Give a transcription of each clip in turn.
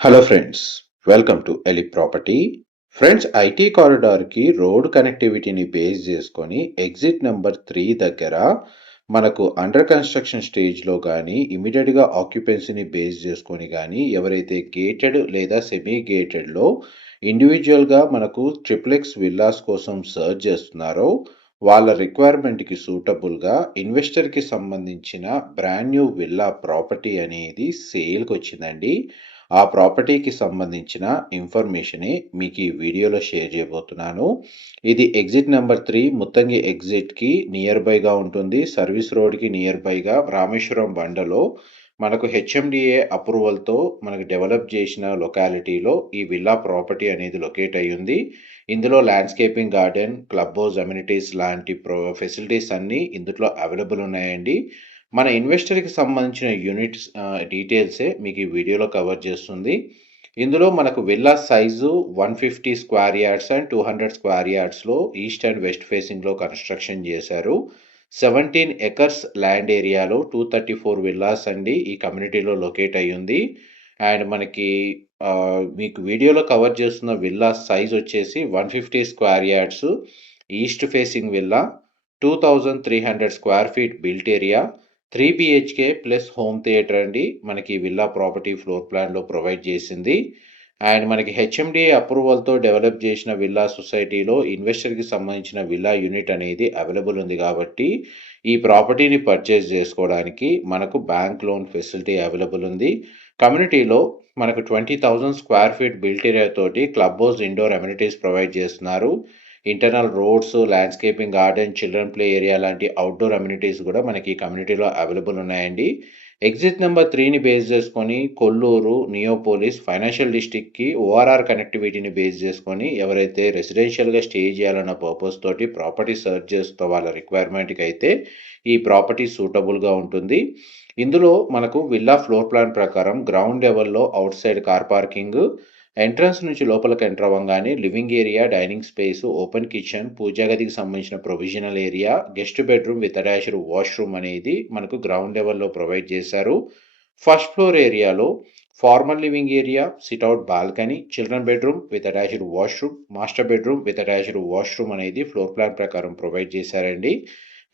Hello friends, welcome to ఎలి property. Friends, IT కారిడార్కి road కనెక్టివిటీని బేస్ చేసుకొని ఎగ్జిట్ నెంబర్ 3 దగ్గర మనకు అండర్ కన్స్ట్రక్షన్ స్టేజ్లో కానీ ఇమీడియట్గా ఆక్యుపెన్సీని బేస్ చేసుకొని కానీ ఎవరైతే గేటెడ్ లేదా సెమీ గేటెడ్లో ఇండివిజువల్గా మనకు ట్రిప్లెక్స్ విల్లాస్ కోసం సర్చ్ చేస్తున్నారో వాళ్ళ రిక్వైర్మెంట్కి సూటబుల్గా ఇన్వెస్టర్కి సంబంధించిన బ్రాండ్ న్యూ విల్లా ప్రాపర్టీ అనేది సేల్కి వచ్చిందండి. ఆ ప్రాపర్టీకి సంబంధించిన ఇన్ఫర్మేషనే మీకు ఈ వీడియోలో షేర్ చేయబోతున్నాను. ఇది ఎగ్జిట్ నెంబర్ 3 ముత్తంగి ఎగ్జిట్కి నియర్ బైగా ఉంటుంది. సర్వీస్ రోడ్కి నియర్ బైగా రామేశ్వరం బండలో మనకు హెచ్ఎండిఏ అప్రూవల్తో మనకు డెవలప్ చేసిన లొకాలిటీలో ఈ విల్లా ప్రాపర్టీ అనేది లొకేట్ అయ్యింది. ఇందులో landscaping garden, club house, amenities లాంటి ఫెసిలిటీస్ అన్నీ ఇందులో అవైలబుల్ ఉన్నాయండి. మన ఇన్వెస్టర్కి సంబంధించిన యూనిట్స్ డీటెయిల్సే మీకు ఈ వీడియోలో కవర్ చేస్తుంది. ఇందులో మనకు villa size 150 square yards and 200 square యార్డ్స్లో ఈస్ట్ అండ్ వెస్ట్ ఫేసింగ్లో కన్స్ట్రక్షన్ చేశారు. 17 ఎకర్స్ ల్యాండ్ ఏరియాలో 234 విల్లాస్ అండి ఈ కమ్యూనిటీలో లొకేట్ అయ్యింది. అండ్ మనకి మీకు వీడియోలో కవర్ చేస్తున్న విల్లా సైజ్ వచ్చేసి 150 square yards, east facing villa, 2300 square feet built area, 3 BHK plus home theatre అండి మనకి విల్లా ప్రాపర్టీ ఫ్లోర్ ప్లాన్లో ప్రొవైడ్ చేసింది. అండ్ మనకి హెచ్ఎండిఏ అప్రూవల్తో డెవలప్ చేసిన విల్లా సొసైటీలో ఇన్వెస్టర్కి సంబంధించిన విల్లా యూనిట్ అనేది అవైలబుల్ ఉంది కాబట్టి ఈ ప్రాపర్టీని పర్చేస్ చేసుకోవడానికి మనకు బ్యాంక్ లోన్ ఫెసిలిటీ అవైలబుల్ ఉంది. కమ్యూనిటీలో మనకు 20,000 స్క్వేర్ ఫీట్ బిల్ట్ ఏరియా తోటి club house, indoor amenities provide చేస్తున్నారు. Internal roads, landscaping garden, children play area లాంటి అవుట్డోర్ అమ్యూనిటీస్ కూడా మనకి ఈ కమ్యూనిటీలో అవైలబుల్ ఉన్నాయండి. ఎగ్జిట్ నెంబర్ 3ని బేస్ చేసుకొని కొల్లూరు, నియోపోలిస్, ఫైనాన్షియల్ డిస్ట్రిక్ట్కి ఓఆర్ఆర్ కనెక్టివిటీని బేస్ చేసుకొని ఎవరైతే రెసిడెన్షియల్గా స్టే చేయాలన్న పర్పస్ తోటి ప్రాపర్టీ సర్చ్ చేస్తూ వాళ్ళ రిక్వైర్మెంట్కి అయితే ఈ ప్రాపర్టీ సూటబుల్గా ఉంటుంది. ఇందులో మనకు విల్లా ఫ్లోర్ ప్లాన్ ప్రకారం గ్రౌండ్ లెవెల్లో outside car parking, entrance నుంచి లోపలికి ఎంటర్ అవ్వగానే living area, dining space, open kitchen, పూజా గదికి సంబంధించిన provisional area, guest bedroom with attached washroom అనేది మనకు గ్రౌండ్ లెవెల్లో ప్రొవైడ్ చేశారు. ఫస్ట్ ఫ్లోర్ ఏరియాలో formal living area, sit out balcony, children bedroom with attached washroom, master bedroom with attached washroom అనేది floor plan ప్రకారం ప్రొవైడ్ చేశారండి.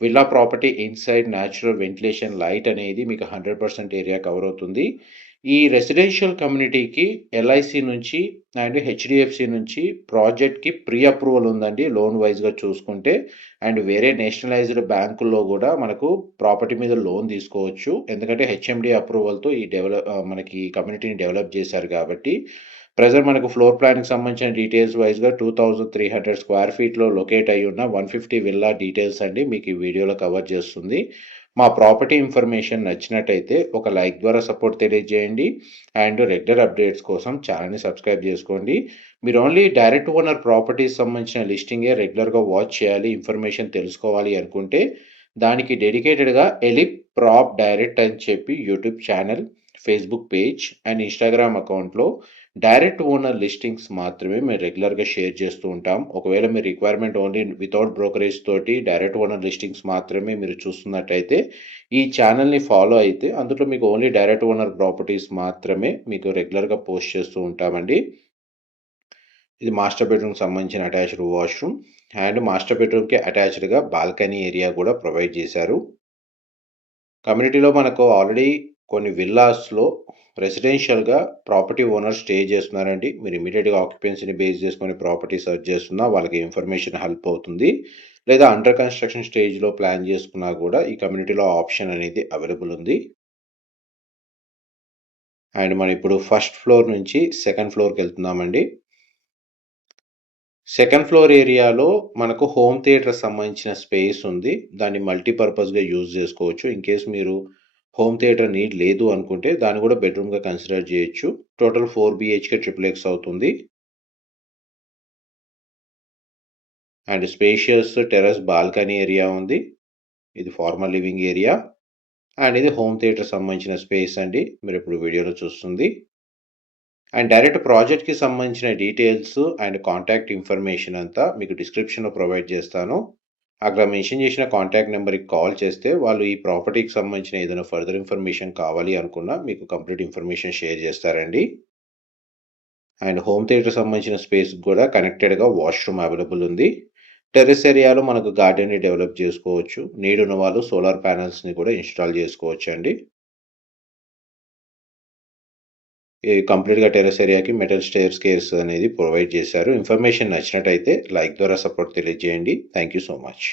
Villa property inside natural ventilation, light అనేది మీకు 100% ఏరియా కవర్ అవుతుంది. ఈ రెసిడెన్షియల్ కమ్యూనిటీకి ఎల్ఐసి నుంచి అండ్ హెచ్డిఎఫ్సి నుంచి ప్రాజెక్ట్కి ప్రీ అప్రూవల్ ఉందండి లోన్ వైజ్గా చూసుకుంటే. అండ్ వేరే నేషనలైజ్డ్ బ్యాంకుల్లో కూడా మనకు ప్రాపర్టీ మీద లోన్ తీసుకోవచ్చు, ఎందుకంటే హెచ్ఎండి అప్రూవల్తో ఈ మనకి కమ్యూనిటీని డెవలప్ చేశారు కాబట్టి. ప్రెజెంట్ మనకు ఫ్లోర్ ప్లాన్కి సంబంధించిన డీటెయిల్స్ వైజ్గా 2300 స్క్వేర్ ఫీట్లో లొకేట్ అయ్యి ఉన్న 150 విల్లా డీటెయిల్స్ అండి మీకు ఈ వీడియోలో కవర్ చేస్తుంది. మా ప్రాపర్టీ ఇన్ఫర్మేషన్ నచ్చినట్టయితే ఒక లైక్ ద్వారా సపోర్ట్ తెలియజేయండి. అండ్ రెగ్యులర్ అప్డేట్స్ కోసం ఛానల్ని సబ్స్క్రైబ్ చేసుకోండి. మీరు ఓన్లీ డైరెక్ట్ ఓనర్ ప్రాపర్టీస్ సంబంధించిన లిస్టింగే రెగ్యులర్గా వాచ్ చేయాలి, ఇన్ఫర్మేషన్ తెలుసుకోవాలి అనుకుంటే దానికి డెడికేటెడ్గా ఎలిప్ ప్రాప్ డైరెక్ట్ అని చెప్పి YouTube channel, Facebook page and Instagram అకౌంట్లో డైరెక్ట్ ఓనర్ లిస్టింగ్స్ మాత్రమే మేము రెగ్యులర్గా షేర్ చేస్తూ ఉంటాం. ఒకవేళ మీ రిక్వైర్మెంట్ ఓన్లీ వితౌట్ బ్రోకరేజ్ తోటి డైరెక్ట్ ఓనర్ లిస్టింగ్స్ మాత్రమే మీరు చూస్తున్నట్టయితే ఈ ఛానల్ని ఫాలో అయితే అందులో మీకు ఓన్లీ డైరెక్ట్ ఓనర్ ప్రాపర్టీస్ మాత్రమే మీకు రెగ్యులర్గా పోస్ట్ చేస్తూ ఉంటామండి. ఇది మాస్టర్ బెడ్రూమ్కి సంబంధించిన అటాచ్డ్ వాష్రూమ్ అండ్ మాస్టర్ బెడ్రూమ్కి అటాచ్డ్గా బాల్కనీ ఏరియా కూడా ప్రొవైడ్ చేశారు. కమ్యూనిటీలో మనకు ఆల్రెడీ కొన్ని విల్లాస్లో రెసిడెన్షియల్గా ప్రాపర్టీ ఓనర్ స్టే చేస్తున్నారండి. మీరు ఇమీడియట్గా ఆక్యుపెన్సీని బేస్ చేసుకొని ప్రాపర్టీ సర్చ్ చేస్తున్నా వాళ్ళకి ఇన్ఫర్మేషన్ హెల్ప్ అవుతుంది. లేదా అండర్ కన్స్ట్రక్షన్ స్టేజ్లో ప్లాన్ చేసుకున్నా కూడా ఈ కమ్యూనిటీలో ఆప్షన్ అనేది అవైలబుల్ ఉంది. అండ్ మనం ఇప్పుడు ఫస్ట్ ఫ్లోర్ నుంచి సెకండ్ ఫ్లోర్కి వెళ్తున్నామండి. సెకండ్ ఫ్లోర్ ఏరియాలో మనకు హోమ్ థియేటర్ సంబంధించిన స్పేస్ ఉంది. దాన్ని మల్టీపర్పస్గా యూజ్ చేసుకోవచ్చు. ఇన్ కేస్ మీరు హోమ్ థియేటర్ నీడ్ లేదు అనుకుంటే దాన్ని కూడా బెడ్రూమ్గా కన్సిడర్ చేయొచ్చు. టోటల్ 4 బిహెచ్కే ట్రిపుల్ అవుతుంది. And spacious terrace balcony area ఉంది. ఇది ఫార్మల్ లివింగ్ ఏరియా అండ్ ఇది హోమ్ థియేటర్ సంబంధించిన స్పేస్ అండి మీరు ఇప్పుడు వీడియోలో చూస్తుంది. అండ్ డైరెక్ట్ ప్రాజెక్ట్కి సంబంధించిన డీటెయిల్స్ అండ్ కాంటాక్ట్ ఇన్ఫర్మేషన్ అంతా మీకు డిస్క్రిప్షన్లో ప్రొవైడ్ చేస్తాను. అక్కడ మెన్షన్ చేసిన కాంటాక్ట్ నెంబర్కి కాల్ చేస్తే వాళ్ళు ఈ ప్రాపర్టీకి సంబంధించిన ఏదైనా ఫర్దర్ ఇన్ఫర్మేషన్ కావాలి అనుకున్నా మీకు కంప్లీట్ ఇన్ఫర్మేషన్ షేర్ చేస్తారండి. అండ్ హోమ్ థియేటర్ సంబంధించిన స్పేస్ కూడా కనెక్టెడ్గా వాష్రూమ్ అవైలబుల్ ఉంది. టెర్రస్ ఏరియాలో మనకు గార్డెన్ని డెవలప్ చేసుకోవచ్చు. నీడ్ ఉన్న వాళ్ళు సోలార్ ప్యానెల్స్ని కూడా ఇన్స్టాల్ చేసుకోవచ్చు అండి. ఈ కంప్లీట్‌గా టెర్రస్ ఏరియాకి మెటల్ స్టెయిర్‌కేస్ అనేది ప్రొవైడ్ చేశారు. ఇన్ఫర్మేషన్ నచ్చినట్టయితే లైక్ ద్వారా సపోర్ట్ తెలియజేయండి. Thank you so much.